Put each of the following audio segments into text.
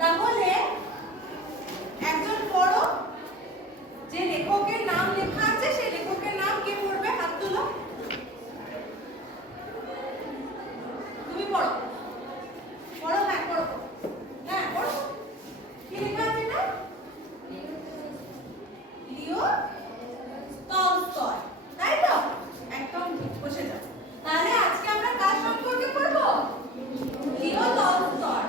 তাহলে একজন পড়ো, যে লেখকের নাম লেখা আছে সেই লেখকের নাম কে পড়বে? হাত তুলো। তুমি পড়ো, পড়ো, হ্যাঁ পড়ো, হ্যাঁ পড়ো। কি লেখা আছে এটা? লিও টলস্টয়, তাই তো? একদম ঠিক, বসে যাও। তাহলে আজকে আমরা কার সম্পর্কে পড়বো? Leo Tolstoy.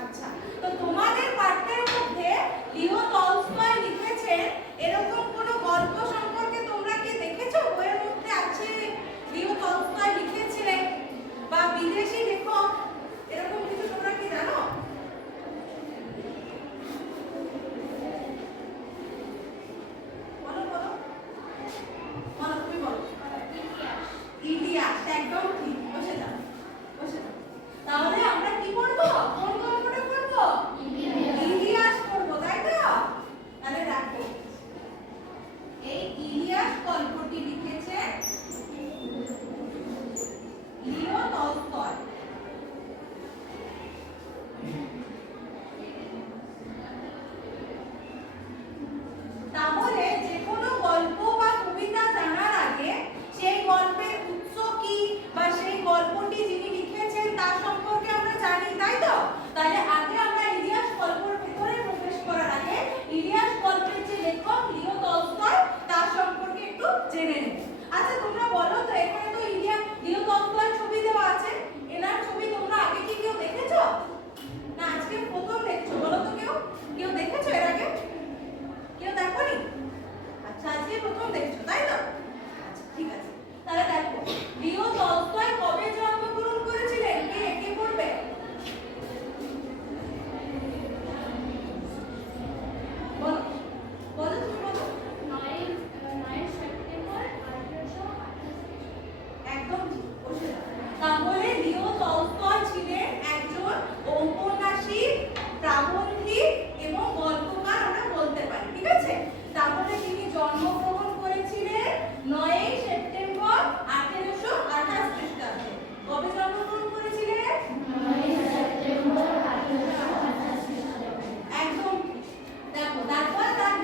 আচ্ছা, তো তোমাদের পাঠ্যের মধ্যে লিও টলস্টয় লিখেছেন এরকম কোন গল্প সম্পর্কে তোমরা কি দেখেছো? বইয়ের মধ্যে আছে লিও টলস্টয় লিখেছিলেন বা বিদেশি লেখক, এরকম কিছু তোমরা কি জানো? বলো বলো বলো, তুমি বলো। ইতিহাস, একদম ঠিক, বসে যাও, বসে যাও। তাহলে আমরা কি পড়বো? কোন গল্পটা পড়বো? ইতিহাস পড়বো, তাই তো? তাহলে দেখো, এই ইতিহাস গল্পটি লিখেছে লিও টলস্টয়। তাহলে যে কোনো গল্প বা কবিতা জানার আগে সেই গল্পের উৎস কি বা সেই গল্পটি যিনি লিখেছেন তার সম্পর্কে আমরা জানি, তাই তো? তাহলে আগে আমরা ইলিয়াস গল্পের ভিতরে প্রবেশ করার আগে ইলিয়াস গল্পের যে লেখক লিও টলস্টয় তার সম্পর্কে একটু জেনে নেব। আচ্ছা তোমরা বলো তো, এখানে তো লিও টলস্টয়ের ছবি দেওয়া আছে, এনার ছবি তোমরা আগে কি কেউ দেখেছো? না আজকে প্রথম দেখছো? বলো তো, কেউ কেউ দেখেছো এর আগে? কেউ দেখোনি? আচ্ছা আজকে প্রথম দেখছো, তাই তো? আচ্ছা ঠিক আছে। তাহলে দেখো, লিও টলস্টয় কবে জন্মগ্রহণ করেছিলেন? কে পড়বে? বলো বলো, তুমি বলো। 9 সেপ্টেম্বর 1828। একদম ঠিক, বসে যাও। তাহলে লিও টলস্টয় ছিলেন একজন ঔপন্যাসিক, প্রাবন্ধিক এবং গল্পকার আমরা বলতে পারি, ঠিক আছে? তাহলে তিনি জন্মগ্রহণ করেছিলেন 9 সেপ্টেম্বর 1828 খ্রিস্টাব্দে। কবে জন্মগ্রহণ করেছিলেন? 9 সেপ্টেম্বর 1828 খ্রিস্টাব্দে। একদম ঠিক। দেখো, তারপর তার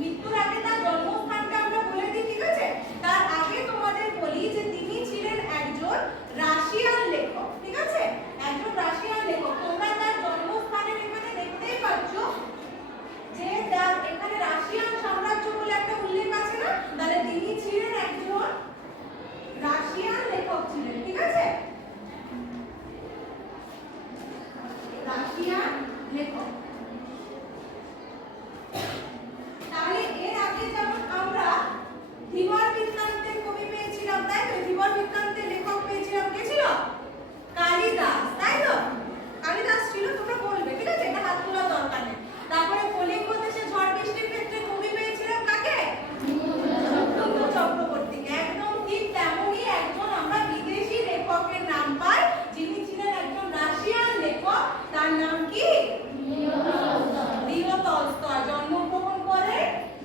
মৃত্যুর আগে তার জন্মস্থানটা আমরা বলে দিই, ঠিক আছে? তার আগে তোমাদের বলি যে তিনি ছিলেন একজন রাশিয়ান লেখক, ঠিক আছে? একজন রাশিয়ান লেখক। তোমরা তার জন্মস্থানের এখানে দেখতেই পাচ্ছ যে তার এখানে রাশিয়ান সাম্রাজ্য বলে একটা উল্লেখ আছে না? তাহলে তিনি ছিলেন একজন রাশিয়ান লেখক ছিলেন, ঠিক আছে? রাশিয়ান লেখক। তাহলে এর আগে যেমন আমরা ধীবর বৃত্তান্তের কবি পেয়েছিলাম, তাই তো? ধীবর বৃত্তান্তের লেখক পেয়েছিলাম, কে ছিল? কালিদাস, তাই তো? কালিদাস ছিল, তোমরা বলবে, ঠিক আছে? এটা হাত তোলার দরকার নেই। তারপরে কলিঙ্গ দেশে ঝড় বৃষ্টির ক্ষেত্রে কবি পেয়েছিলাম কাকে? মুকুন্দ চক্রবর্তীকে। একদম ঠিক তেমনই একজন আমরা বিদেশি লেখকের নাম পাই, যিনি ছিলেন একজন রাশিয়ান লেখক। তার নাম কি? Leo Tolstoy. জন্মগ্রহণ করে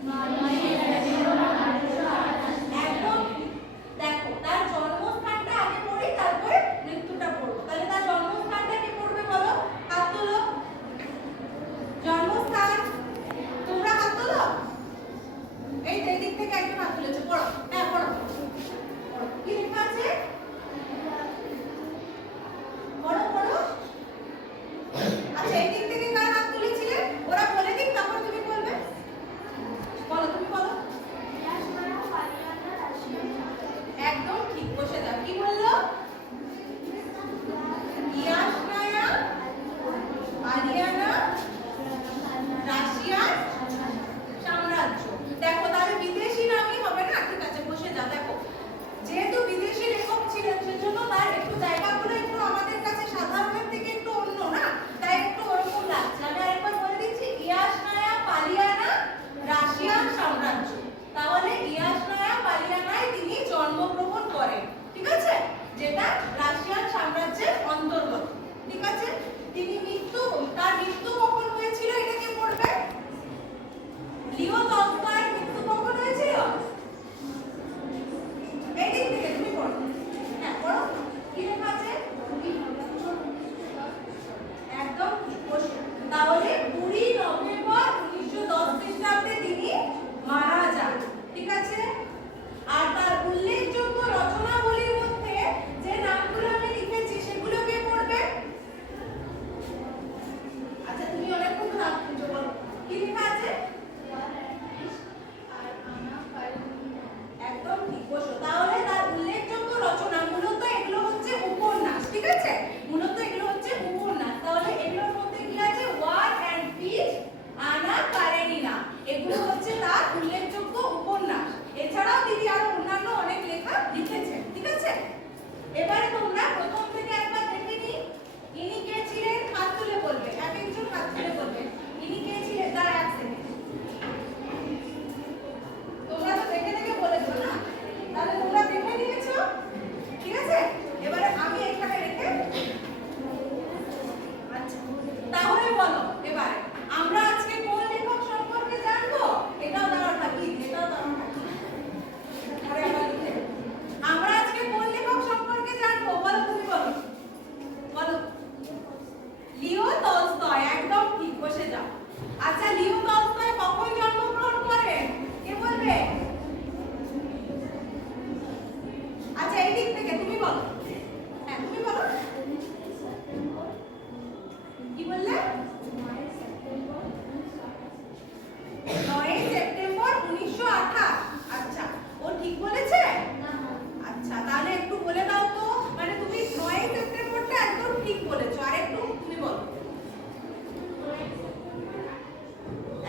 9 সেপ্টেম্বর 1828। একদম ঠিক। দেখো, তার জন্মস্থানটা আগে পড়ি, তারপরে মৃত্যুটা পড়বো। তাহলে তার জন্মস্থানটা কি পড়বে বলো? হাত তোলো। জন্মস্থান, তোমরা হাত তোলো। এই যে দিক থেকে একজন হাত তুলেছে, পড়ো। হ্যাঁ পড়ো, পড়ো। কি লেখা আছে? পড়ো পড়ো। আচ্ছা এই দিক থেকে কার হাত তুলেছিলেন ওরা বলে দিক, তারপর তুমি বলবে। বলো, তুমি বলো। একদম ঠিক, বসে যাও। কি বললো? ইয়াশনায়া আরিয়ানা রাশিয়ান সাম্রাজ্য। দেখো, তাহলে বিদেশি নামই হবে না, ঠিক আছে? বসে যাও। দেখো, যেহেতু বিদেশি লেখক ছিলেন সেজন্য তার একটু জায়গাগুলো একটু আমাদের কাছে সাধারণের থেকে একটু অন্য না, তাই একটু ওরকম টলস্টয়, একদম ঠিক, বসে যাও। আচ্ছা, লিও টলস্টয় কখন জন্মগ্রহণ করেন? কে বলবে? আচ্ছা, এই দিক থেকে তুমি বলো। হ্যাঁ, তুমি বলো। কি বললে? 9 সেপ্টেম্বর 1928। আচ্ছা, ও ঠিক বলেছে? আচ্ছা, তাহলে একটু বলে দাও তো, মানে তুমি 9 সেপ্টেম্বরটা একদম ঠিক বলেছো, আর একটু তুমি বলো।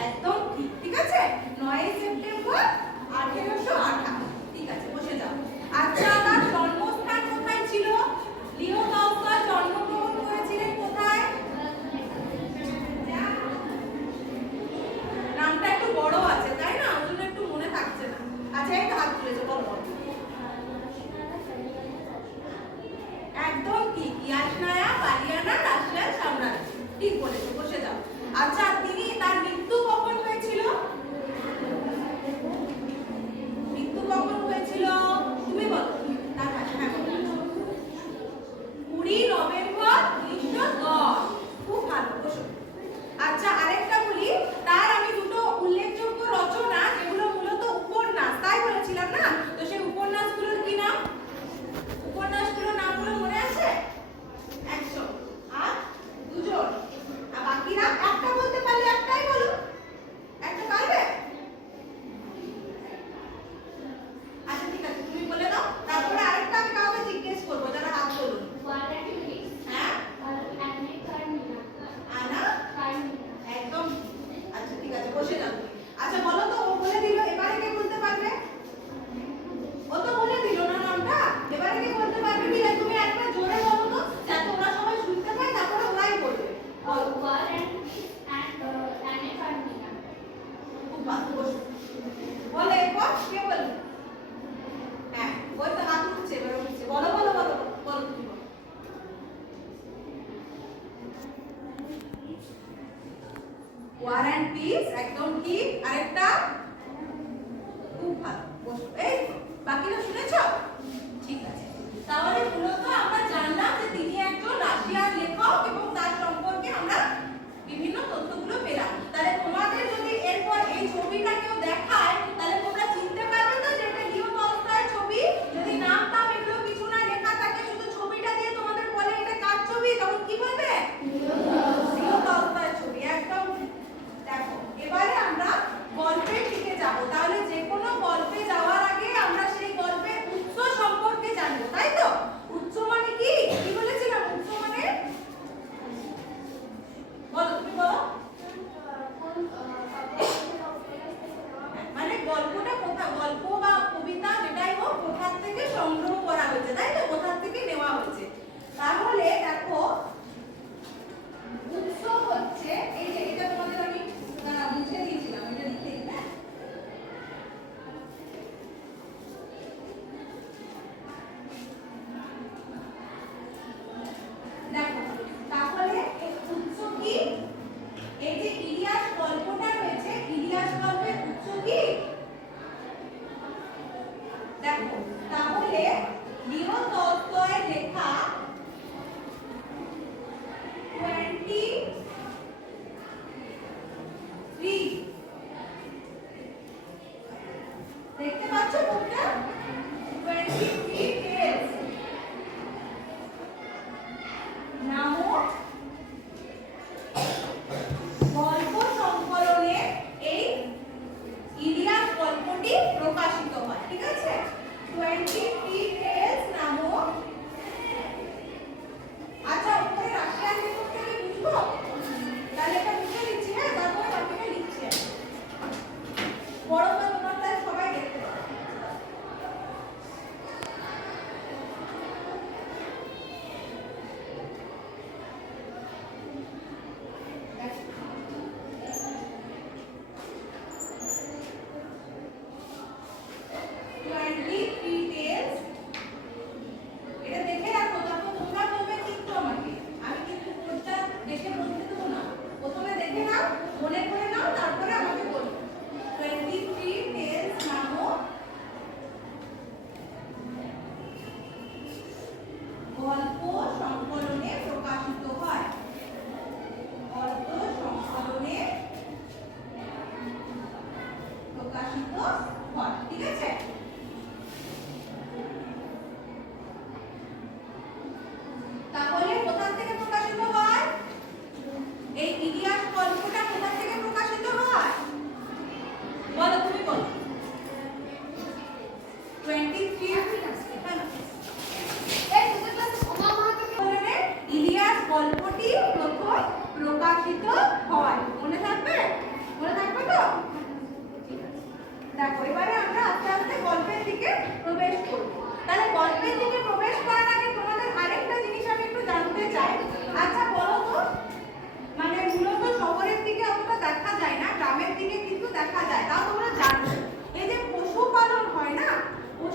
একদম ঠিক, ঠিক আছে। 9 সেপ্টেম্বর 1828। ঠিক আছে, বসে যাও। আচ্ছা, তার জন্মস্থান কোথায় ছিল? লিও টলস্টয় জন্মগ্রহণ করেছিলেন কোথায়? নামটা একটু বড় আছে তাই না, ওই জন্য একটু মনে থাকছে না। আচ্ছা, একটু হাত তুলেছে, বলো বলো। একদম ঠিক, ইয়াসনায়া বালিয়ানা রাশিয়ার সাম্রাজ্য, ঠিক বলেছো, বসে যাও। আচ্ছা, তিনি তার মৃত্যু কখন হয়েছিল? মৃত্যু কখন হয়েছিল তুমি বলো। তার হ্যাঁ, 20 নভেম্বর 1910। খুব ভালো, বসো। আচ্ছা, আরেকটা বলি, তার আমি দুটো উল্লেখযোগ্য রচনা যেগুলো মূলত উপন্যাস, তাই বলেছিলাম না, তো সেই উপন্যাসগুলোর কি নাম? উপন্যাসগুলোর নামগুলো মনে আছে? 100 আর দুজন, আর বাকিরা একটা বলতে পারলে একটাই বলো। একটা পারবে? আচ্ছা, ঠিক আছে, তুমি বলে দাও, তারপরে আরেকটা আমি কাউকে জিজ্ঞেস করবো যারা হাত তুলুন। হ্যাঁ, আনা, একদম। আচ্ছা, ঠিক আছে, বসে যাও। আচ্ছা, বলো তো, ও বলে দিল, এবারে কে বলতে পারবে? ও তো বলে দিল না নামটা, এবারে কে বলতে পারবে? ঠিক আছে, তুমি একবার জোরে বলো তো, যাতে ওরা সবাই শুনতে পায়, তারপরে ওরাই বলবে। খুব ভালো, বসো। বলো, এরপর কে বলবে? হ্যাঁ, ওই তো হাত উঠছে, এবার উঠছে, বলো বলো বলো বলো, তুমি বলো। ওয়ার অ্যান্ড পিস, একদম ঠিক। আরেকটা? খুব ভালো, বসো। এই তো, বাকিটা শুনেছো? ঠিক আছে, তাহলে মূলত আমরা জানলাম যে তিনি একজন রাশিয়ার লেখক এবং তার সম্পর্কে আমরা বিভিন্ন তথ্যগুলো পেলাম। তাহলে তোমাদের যদি এরপর এই ছবিটা কেউ দেখায়, তাহলে তোমরা চিনতে পারবে তো যে এটা লিও টলস্টয়ের ছবি? যদি নাম টাম এগুলো কিছু না লেখা থাকে, শুধু ছবিটা দিয়ে তোমাদের বলে এটা কার ছবি, তখন কি বলবে? লিও টলস্টয়ের ছবি, একদম। দেখো, এবারে আমরা গল্পের দিকে যাব। তাহলে যে কোনো গল্পে যাওয়ার আগে আমরা সেই গল্পের উৎস সম্পর্কে জানবো, তাই তো? উৎস মানে কি? কি বলেছিলাম উৎস মানে? বলো, তুমি বলো। মানে গল্পটা কোথা, গল্প বা কবিতা যেটাই হোক, কোথা থেকে সংগ্রহ করা হয়েছে, তাই তো? কোথা থেকে নেওয়া হয়েছে। তাহলে দেখো, উৎস হচ্ছে এই যে, এটা তোমাদের আমি মুছে দিয়েছিলাম, এটা লিখে দিই। দেখো, তাহলে উৎস কি? এই যে ইলিয়াস গল্পটা রয়েছে, ইলিয়াস গল্পের উৎস কি? দেখো, তাহলে লিও টলস্টয়ের লেখা 23, দেখতে পাচ্ছ বুকটা? 23 টেলস নামক গল্প সংকলনে এই ইলিয়াস গল্পটি প্রকাশিত হয়, ঠিক আছে? 23 টেলস নামক। আচ্ছা, উপরে রাশিয়ান লেখক থেকে বুঝবো, তাহলে এটা মুছে দিচ্ছি, হ্যাঁ, তারপরে বাকিটা লিখছি। বড় করে তোমার তাই সবাই দেখতে পাবে। এটা দেখে রাখো, তারপর তোমরা বলবে কিন্তু আমাকে, আমি কিন্তু কোডটা দেখে বলতে দেবো না। প্রথমে দেখে নাও, মনে করে নাও, তারপরে আমাকে বলবে। 23 টেলস নামক গল্প সংকলনে প্রকাশিত হয়।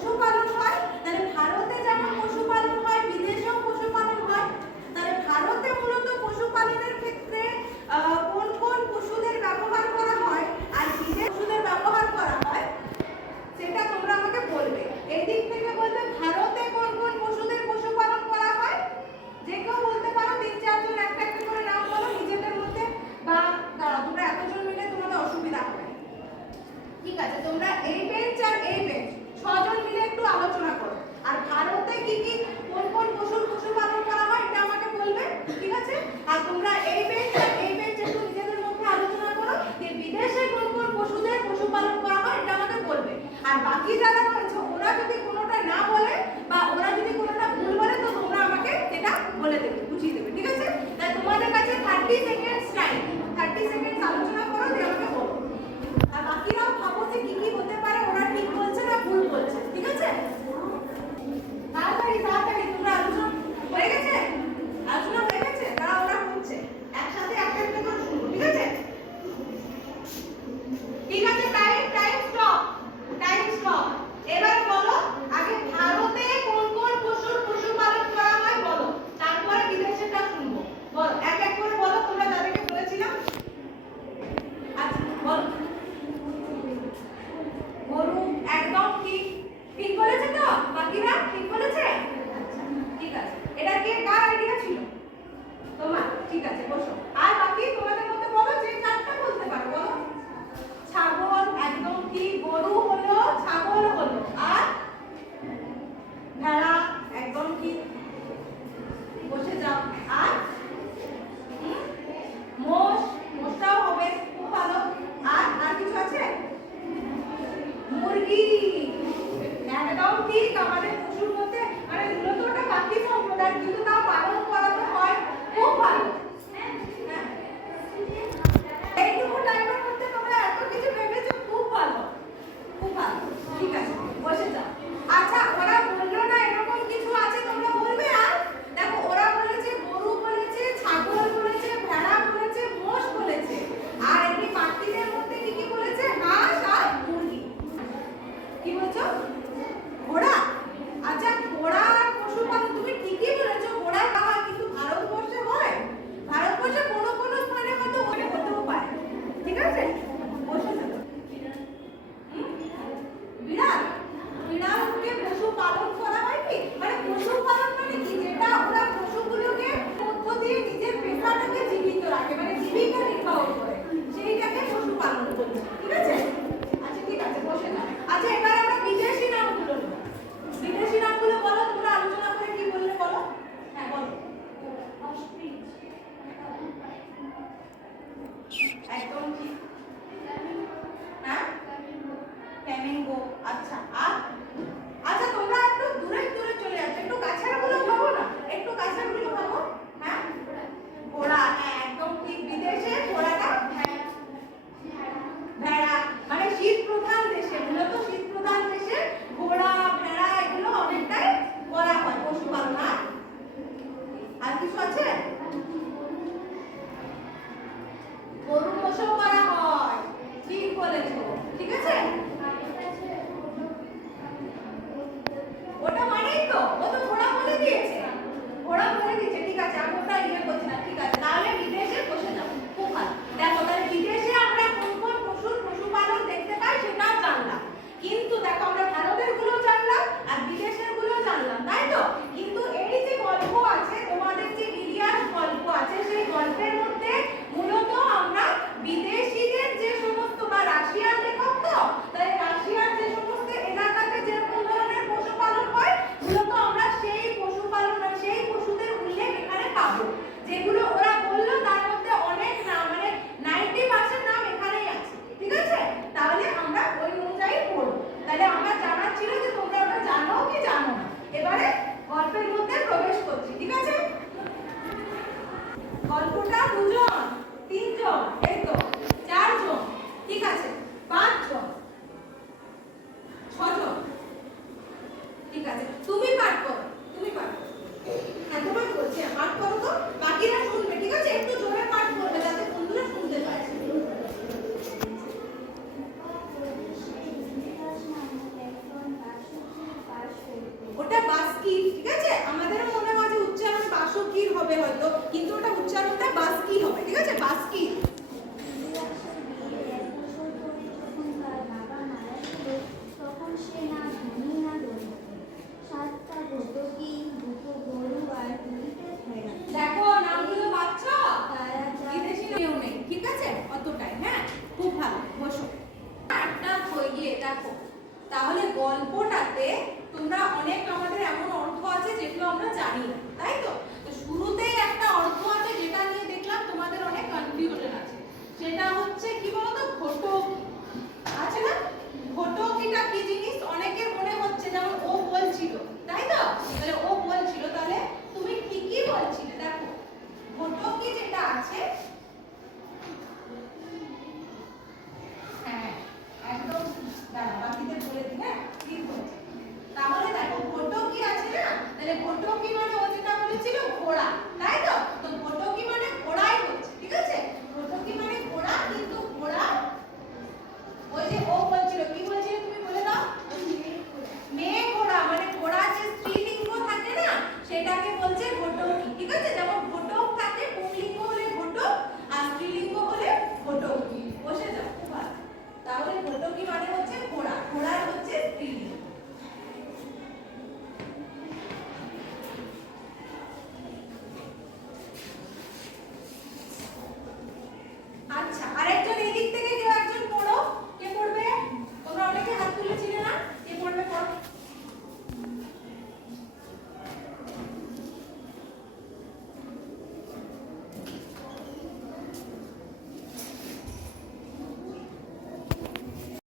পশুপালন হয়, তাহলে ভারতে যেমন পশুপালন হয় বিদেশেও পশুপালন হয়। তাহলে ভারতে মূলত পশুপালনের ক্ষেত্রে কোন কোন পশুদের ব্যবহার করা হয় আর বিদেশে পশুদের ব্যবহার করা হয় সেটা তোমরা আমাকে বলবে। এই দিক থেকে বলবে ভারতে কোন কোন পশুদের পশুপালন করা হয়। যে কেউ বলতে পারো, 3-4 জন একটা একটা করে নাম বলো নিজেদের মধ্যে, বা দাঁড়াও তোমরা এতজন মিলে তোমাদের অসুবিধা হবে। ঠিক আছে, তোমরা এই বেঞ্চ আর এই বেঞ্চ 6 জন মিলে একটু আলোচনা করো। আর ভারতে কি কি কোন কোন পশুর পশুপালন করা হয় এটা আমাকে বলবে। ঠিক আছে, আর তোমরা এই বেঞ্চ আর এই বেঞ্চ একটু নিজেদের মধ্যে আলোচনা করো যে বিদেশে কোন কোন পশুদের পশুপালন করা হয় এটা আমাকে বলবে। আর বাকি যারা রয়েছে ওরা যদি কোনোটা না বলে বা ওরা যদি কোনোটা ভুল বলে তো তোমরা আমাকে এটা বলে দেবে, বুঝিয়ে দেবে। ঠিক আছে, তাই তোমাদের কাছে 30 সেকেন্ডস টাইম, 30 সেকেন্ডস আলোচনা করো দিয়ে আমাকে বলো। আর বাকিরাও ভাবো যে কি কি হতে পারে, ওরা ঠিক বলছে না ভুল বলছে। ঠিক আছে, তাড়াতাড়ি তাড়াতাড়ি তোমরা আলোচনা হয়ে গেছে, আলোচনা হয়ে গেছে, তারা ওরা করছে একসাথে একটা একটা করে শুনবো। ঠিক আছে, ঠিক আছে, time time stop, time stop. এবার বলো আগে ভারতে কোন কোন পশুর পশুপালন করা হয় বলো, তারপরে বিদেশেরটা শুনবো। বলো এক এক করে বলো, তোমরা যাদেরকে বলেছিলাম। আচ্ছা বলো। গরু, একদম ঠিক, ঠিক বলেছে তো? বাকিরা ঠিক বলেছে? আচ্ছা ঠিক আছে, এটা কে কার আইডিয়া ছিল? তোমার। ঠিক আছে, বসো। আর বাকি তোমাদের মধ্যে বলো যে চারটা বলতে পারো বলো। ছাগল, একদম ঠিক। গরু হলো, ছাগল হলো, আর ভেড়া, একদম ঠিক। বসে যাও। আর মোষ, মোষটাও হবে, খুব ভালো। আর কিছু আছে? মুরগি, একদম ঠিক। আমাদের পশুর মধ্যে মানে মূলত ওটা বাকি সম্প্রদায় কিন্তু তাও পালন করাতে হয়, খুব ভালো। এইটুকু টাইমের মধ্যে তোমরা এত কিছু ভেবেছো, খুব ভালো, খুব ভালো। ঠিক আছে, বসে যাও। আচ্ছা, ওরা বললো না এরকম কিছু আছে তোমরা বলবে। আর দেখো ওরা বলেছে গরু বলেছে, ছাগল বলেছে, ভেড়া বলেছে, মোষ বলেছে, আর এমনি পাখিদের মধ্যে কি কি বলেছে? হাঁস আর মুরগি। কি বলছো? ঘোড়া। আচ্ছা, ঘোড়া পশুপালন তুমি ঠিকই বলেছো, ঘোড়া খাওয়া কিন্তু ভারতবর্ষে হয়? ভারতবর্ষে কোনো কোনো স্থানে হয়তো হতেও পারে। ঠিক আছে, বসে থাকো। বিড়াল, বিড়ালকে পশুপালন করা হয় কি? মানে পশুপালন মানে কি? যেটা ওরা পশুগুলোকে মধ্য দিয়ে নিজের পেশাটাকে জীবিত রাখে, মানে জীবিকা নির্বাহ করে, সেইটাকে পশুপালন বলছে। ঠিক আছে, আচ্ছা ঠিক আছে, বসে যাও। আচ্ছা এবার আমরা বিদেশি নামগুলো নেব। বিদেশি নামগুলো বলো, তোমরা আলোচনা করে কি বললে বলো। হ্যাঁ বলো। অস্ট্রিচ, একদম ঠিক।